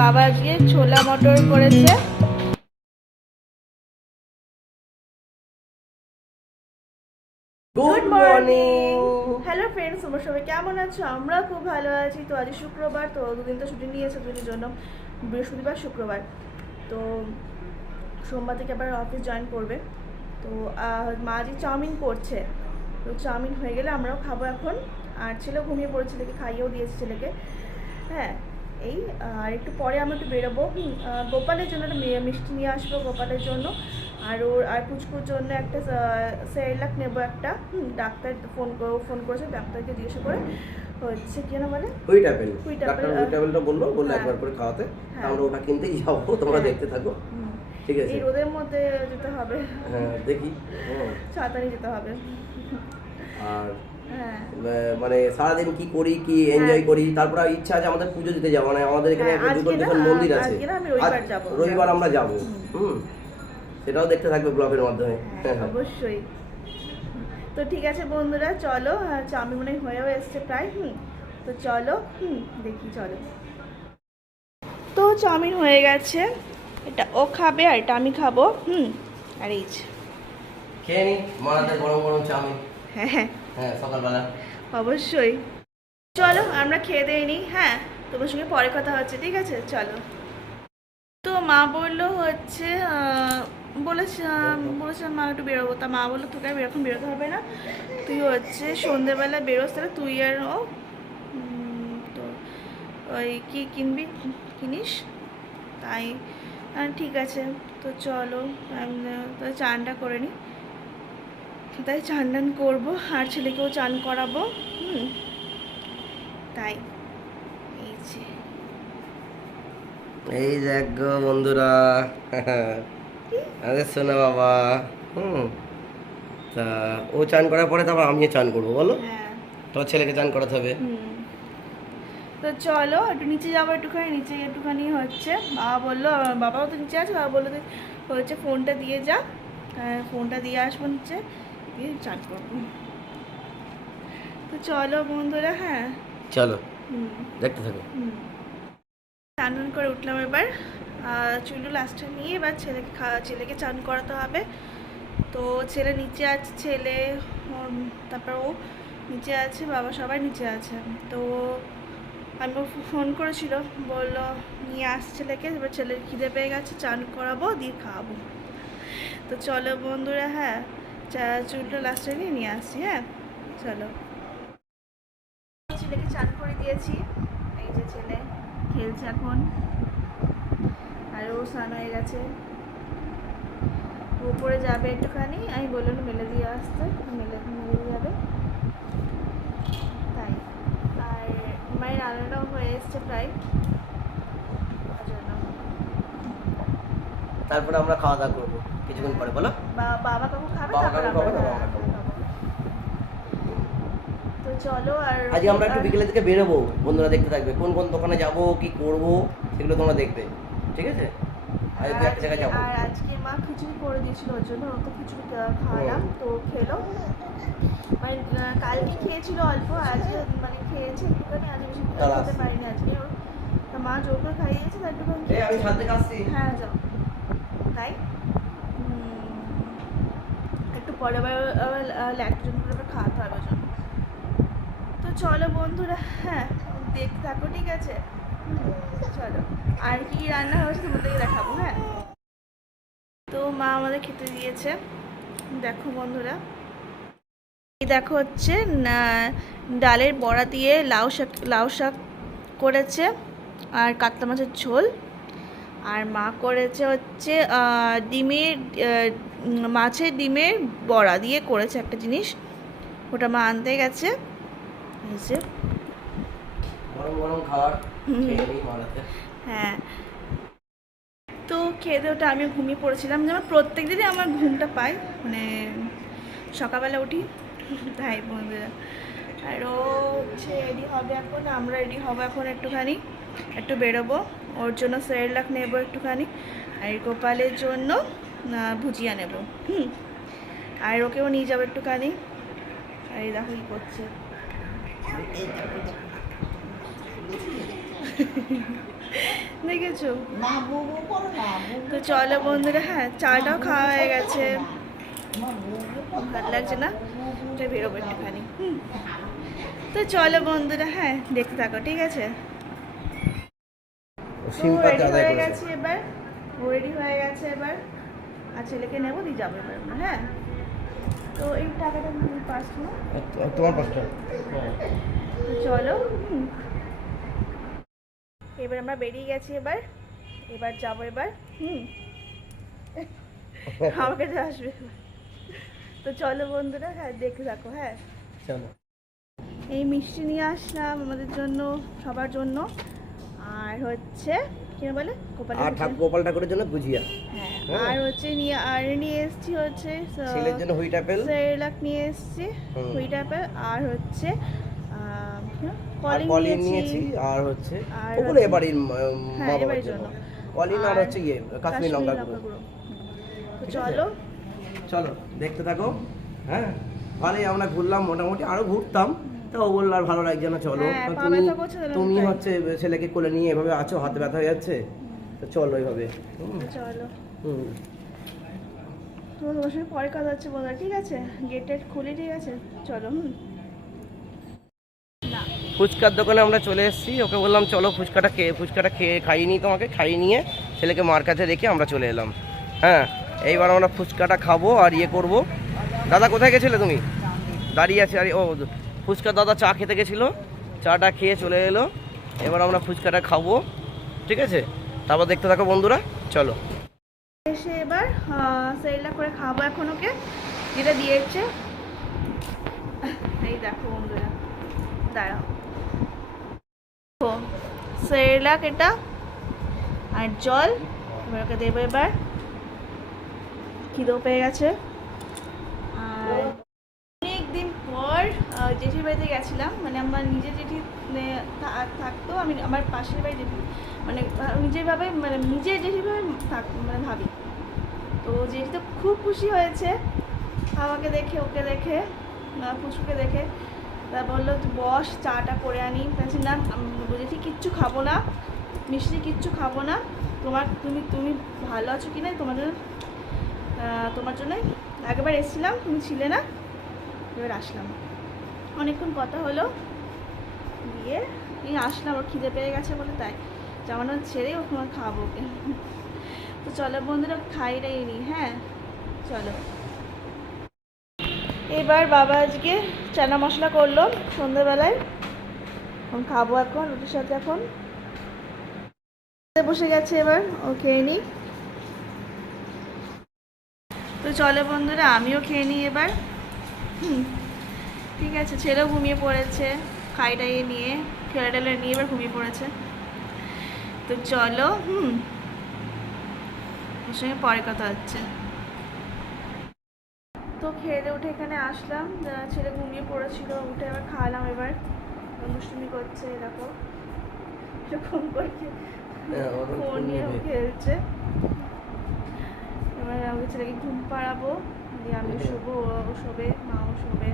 বাবা আজকে ছোলা মটর করেছে। গুড মর্নিং হ্যালো ফ্রেন্ডস তোমরা সবাই কেমন আছো? আমরা খুব ভালো আছি। তো আজ শুক্রবার তো দুদিন তো ছুটি নিয়েছে দুদিনের জন্য। বৃহস্পতিবার শুক্রবার। তো সোমবার থেকে আবার অফিস জয়েন করবে। তো মা যে চাউমিন করছে। তো চাউমিন হয়ে গেলে আমরাও খাব এখন। আর ছেলেও ঘুমিয়ে পড়েছে ছেলেকে খাইয়েও দিয়েছে ছেলেকে। হ্যাঁ এই আর একটু পরে আমরা একটু বেরোবো। গোপালের জন্য একটা মিষ্টি নিয়ে আসব গোপালের জন্য। আর ওর আর পুচকুর জন্য একটা সেরেলাক নেব একটা। ডাক্তার ফোন করে ফোন করেছে ডাক্তারকে জিজ্ঞাসা করে হচ্ছে কি না বলে? অ্যাপেলটা বলল বলল হ্যাঁ। একবার করে খাওয়াতে। হ্যাঁ। আমরা ওটা কিনতেই যাব তোমরা হ্যাঁ। দেখতে থাকো। ঠিক আছে। এই রোদের মধ্যে যেতে হবে। হ্যাঁ দেখি। হুম। ছাতা নিয়ে যেতে হবে। আর হ্যাঁ। মানে সারাদিন কি করি কি এনজয় করি তারপর ইচ্ছা আছে আমাদের পুজো দিতে যাব মানে আমাদের এখানে হ্যাঁ, একটা আজকে যুগল না, যখন মন্দির আছে আমি রবিবার আমরা যাব। হুম। সেটাও দেখতে থাকবে ব্লগের মাধ্যমে। হ্যাঁ, অবশ্যই। তো ঠিক আছে বন্ধুরা চলো হ্যাঁ, চাউমিন মনে হয়েও এসছে প্রায় হুম। তো চলো হুম দেখি চলো। তো চাউমিন হয়ে গেছে। এটা ও খাবে আর এটা আমি খাব হুম আর এই যে। খেয়ে নি মারাতে গরম গরম চাউমিন হ্যাঁ হ্যাঁ। হ্যাঁ সকালবেলা। অবশ্যই। চলো আমরা খেয়ে দিয়ে নিই হ্যাঁ তোমার সঙ্গে পরে কথা হচ্ছে ঠিক আছে? চলো। তো মা বলল হচ্ছে আহ, বলেছে আহ, বলেছিলাম মা একটু বেরোবো। তা মা বলল তোকে আর এখন বেরোতে হবে না। তুই হচ্ছে সন্ধেবেলা বেরোস তাহলে তুই আর ও তো ওই কি কিনবি? কিনিস? তাই ঠিক আছে। তো চলো চানটা করে নিই তাই চান টান করব আর ছেলেকেও চান করাবো। হুম তাই। এই যে। এই দেখ গো বন্ধুরা। আরে শোনা বাবা। হুম তা ও চান করার পরে তারপর আমিও চান করব বলো। হ্যাঁ। তোমার ছেলেকে চান করাতে হবে। তো চলো একটু নিচে যাব একটুখানি নিচে একটুখানি হচ্ছে। বাবা বলল বাবাও তো নিচে আছে বাবা বলল হচ্ছে ফোনটা দিয়ে যা। হ্যাঁ, ফোনটা দিয়ে আসব নিচে দিয়ে চান করব। তো চলো বন্ধুরা হ্যাঁ। চলো দেখতে থাকো। চান করে উঠলাম এবার। আর চুলু লাস্টে নিয়ে এবার ছেলেকে খাওয়া ছেলেকে চান করাতে হবে। তো ছেলে নিচে আছে ছেলে তারপর ও নিচে আছে বাবা সবাই নিচে আছে। তো আমি ফোন করেছিল, বলল, নিয়ে আস ছেলেকে, এবার ছেলের খিদে পেয়ে গেছে, চান করাবো, দিয়ে খাওয়াবো। তো চলো বন্ধুরা হ্যাঁ চা চুলটা লাস্টে নিয়ে নিয়ে আসছি হ্যাঁ চলো। ছেলেকে চান করে দিয়েছি, এই যে ছেলে খেলছে এখন, আর ও স্নান হয়ে গেছে। উপরে যাবে একটুখানি, আমি বললাম, মেলে দিয়ে আসতে, মেলে মেলে যাবে। তাই আর মায়ের রান্নাটাও হয়ে এসছে প্রায় তারপরে আমরা খাওয়া দাওয়া করব কিছুদিন পরে বলো বাবা কাকু খাবে বাবা কাকু খাবে, তারপর আমরা খাব। খাব। তো চলো আর আজকে আমরা একটু বিকেলের দিকে বেরোবো বন্ধুরা দেখতে থাকবে কোন কোন দোকানে যাব কি করব সেগুলো তোমরা দেখবে ঠিক আছে আর আজকে মা খিচুড়ি করে দিয়েছিল ওর জন্য ও তো খিচুড়ি খাওয়ালাম তো খেলো। মানে কালকে খেয়েছিল অল্প আজকে মানে খেয়েছে একটুখানি আজ বেশি খেতে পারিনি আজকে। ওর মা জোর করে খাইয়েছে তার একটুখানি আসছি। হ্যাঁ যাও। তাই? একটু পরে আবার ল্যাকটোজেন করে আবার খাওয়াতে হবে ওর জন্য। তো চলো বন্ধুরা হ্যাঁ দেখতে থাকো ঠিক আছে? আর কি রান্না হয়েছে তোমাদেরকে দেখাবো হ্যাঁ? তো মা আমাদের খেতে দিয়েছে। দেখো বন্ধুরা দেখো হচ্ছে ডালের বড়া দিয়ে লাউ শাক লাউ শাক করেছে আর কাতলা মাছের ঝোল। আর মা করেছে হচ্ছে ডিমের মাছের ডিমের বড়া দিয়ে করেছে একটা জিনিস। ওটা মা আনতে গেছে। গরম গরম খাবার। হ্যাঁ। তো খেয়ে দিয়ে ওটা আমি ঘুমিয়ে পড়েছিলাম। যেমন প্রত্যেক দিনই আমার ঘুমটা পাই। মানে সকালবেলা উঠি তাই বন্ধুরা। আর ও হচ্ছে রেডি হবে এখন আমরা রেডি হব এখন একটুখানি একটু বেরোবো। ওর জন্য সেরেলাক নেব একটুখানি। আর গোপালের জন্য ভুজিয়া নেব। হুম। আর ওকেও নিয়ে যাব একটুখানি। আর এই দেখো কি করছে। দেখেছ? তো চলো বন্ধুরা হ্যাঁ চাটাও খাওয়া হয়ে গেছে। ভালো লাগছে না? এটা বেরোবো একটুখানি। হুম। তো চলো বন্ধুরা হ্যাঁ দেখতে থাকো ঠিক আছে? সিম রেডি হয়ে গেছে এবার। রেডি হয়ে গেছে এবার। আর ছেলেকে নেব দিয়ে যাব এবার হ্যাঁ? তো এই টাকাটা পাস না তো- তোমার পাঁচটা চলো। এবার আমরা বেরিয়ে গেছি এবার। এবার যাব এবার। হুম। আমার কাছে আসবে তো চলো বন্ধুরা হ্যাঁ দেখতে থাকো হ্যাঁ। চলো। এই মিষ্টি নিয়ে আসলাম আমাদের জন্য সবার জন্য। আর হচ্ছে কি বলে? গোপাল আর ঠাকুর গোপাল ঠাকুরের জন্য গুজিয়া। হ্যাঁ হ্যাঁ। আর হচ্ছে নিয়ে আর নিয়ে এসেছি হচ্ছে ছেলের জন্য হুইট অ্যাপেল সেরেলাক নিয়ে এসেছি হুইট অ্যাপেল আর হচ্ছে কলিন নিয়েছি। আর হচ্ছে ওগুলো হচ্ছে- এবারই মা হ্যাঁ, বাবার জন্য। কলিন আর হচ্ছে ইয়ে কাশ্মীর লঙ্কা গুঁড়ো? চলো। চলো দেখতে থাকো। হ্যাঁ ভালোই আমরা ঘুরলাম মোটামুটি আরও ঘুরতাম। তো ও বলল আর ভালো লাগছে না চলো। হ্যাঁ, তুমি তুমি হচ্ছে ছেলেকে কোলে নিয়ে এভাবে আছো হাতে ব্যথা হয়ে যাচ্ছে? তো চলো এইভাবে চলো। হুম। তোমার সঙ্গে পরে কথা হচ্ছে বন্ধুরা ঠিক আছে? গেট টেট খুলে ঠিক আছে? চলো হুম। ফুচকার দোকানে আমরা চলে এসেছি। ওকে বললাম, চলো ফুচকাটা খেয়ে ফুচকাটা খেয়ে খাইয়ে তোমাকে, খাইয়ে নিয়ে ছেলেকে মার কাছে রেখে আমরা চলে এলাম। হ্যাঁ এইবার আমরা ফুচকাটা খাব আর ইয়ে করব। দাদা, কোথায় গেছিলে তুমি? দাঁড়িয়ে আছে, আর, ও ফুচকা দাদা চা খেতে গেছিল, চাটা খেয়ে চলে এলো। এবার আমরা ফুচকাটা খাব, ঠিক আছে? তারপর দেখতে থাকো বন্ধুরা, চলো। এসে এবার সেরিলা করে খাব এখন ওকে, যেটা দিয়েছে। এই দেখো বন্ধুরা, দাঁড়াও। সেরিলাক এটা আর জল। এবার ওকে দেবো এবার। খিদেও পেয়ে গেছে। আর অনেকদিন পর জেঠির বাড়িতে গেছিলাম। মানে আমার নিজের জেঠি মানে, থাকতো আমি আমার পাশের বাড়ি জেঠি। মানে আহ, নিজের ভাবে মানে নিজের জেঠি ভাবে থাক মানে ভাবি। তো জেঠি তো খুব খুশি হয়েছে। আমাকে দেখে ওকে দেখে আহ, পুচকুকে দেখে। তা বলল বস, চাটা করে আনি। বলছি, না জেঠি কিচ্ছু খাব না। মিষ্টি কিচ্ছু খাব না। তোমার, তুমি তুমি ভালো আছো কি না? তোমার জন্য তোমার জন্য একবার এসেছিলাম, তুমি ছিলে না? এবার আসলাম। অনেকক্ষণ কথা হলো, দিয়ে এই আসলাম, ওর খিদে পেয়ে গেছে বলে তাই। জামানো ছেড়ে ও তোমার খাব তো চলো বন্ধুরা, খাই রাই নি হ্যাঁ? চলো। এবার বাবা আজকে চানা মশলা করল সন্ধ্যেবেলায়। এখন খাব এখন, রুটির সাথে এখন। বসে গেছে এবার, ও খেয়ে নিই তো চলো বন্ধুরা, আমিও খেয়ে নিই এবার। হুম, ঠিক আছে, ছেলেও ঘুমিয়ে পড়েছে খাই টাইয়ে নিয়ে খেলে টেলে নিয়ে এবার ঘুমিয়ে পড়েছে। তো চলো, হুম, ওর সঙ্গে পরে কথা হচ্ছে। তো খেয়ে দিয়ে উঠে এখানে আসলাম। ছেলে ঘুমিয়ে পড়েছিল উঠে আবার খাওয়ালাম এবার। দুষ্টুমি করছে দেখো। এরকম করছে। হ্যাঁ, ফোন নিয়ে খেলছে। এবার আমি ছেলেকে ঘুম পাড়াবো। দিয়ে আমি শুভ ও শোবে মাও শোবে।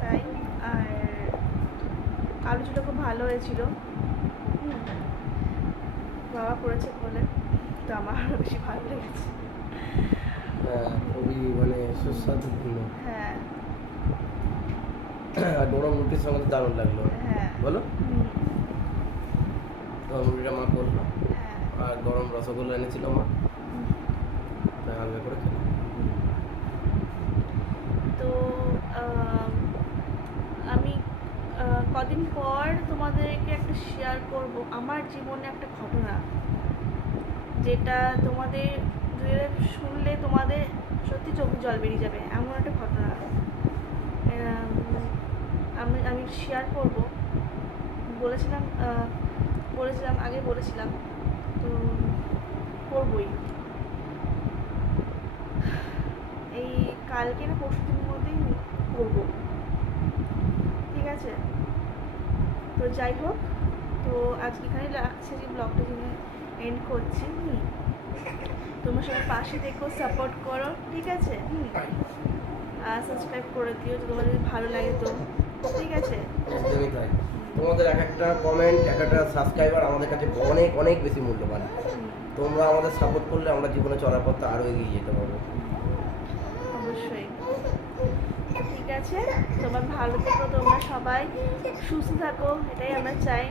তাই আর আলোচনা খুব ভালো হয়েছিল। বাবা করেছে বলে তো আমার বেশি ভালো লেগেছে। হ্যাঁ, খুবই মানে সুস্বাদু সুস্বাদুপূর্ণ হ্যাঁ। আর গরম রুটির সঙ্গে দারুণ লাগল। হ্যাঁ। বলো। গরম রুটিটা মা করল। হ্যাঁ। আর গরম রসগোল্লা এনেছিল মা। হালকা করে খেলাম তো আমি কদিন পর তোমাদেরকে একটা শেয়ার করব। আমার জীবনে একটা ঘটনা যেটা তোমাদের দুজনে শুনলে তোমাদের সত্যি চোখ জল বেরিয়ে যাবে, এমন একটা ঘটনা। আমি আমি শেয়ার করব। বলেছিলাম বলেছিলাম, আগে বলেছিলাম, তো করবই। এই কালকে না পরশু দিনের মধ্যেই করব। ঠিক আছে? তো যাই হোক, তো আজকে এখানে রাখছি, যে ব্লগটা এন্ড করছি তোমার সবাই পাশে দেখো সাপোর্ট করো ঠিক আছে? হুম। সাবস্ক্রাইব করে দিও যদি তোমাদের যদি ভালো লাগে তো ঠিক আছে? একদমই তাই। তোমাদের এক একটা কমেন্ট এক একটা সাবস্ক্রাইবার আমাদের কাছে অনেক অনেক বেশি মূল্যবান। তোমরা আমাদের সাপোর্ট করলে আমরা জীবনে চলার পথে আরও এগিয়ে যেতে পারব। অবশ্যই। ঠিক আছে? তোমার ভালো থেকো তোমরা সবাই সুস্থ থাকো এটাই আমরা চাই।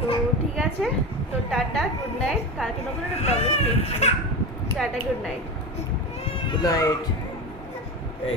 তো ঠিক আছে তো টাটা গুড নাইট কালকে নতুন একটা ব্লগে ফিরছি। Tata good night good night এই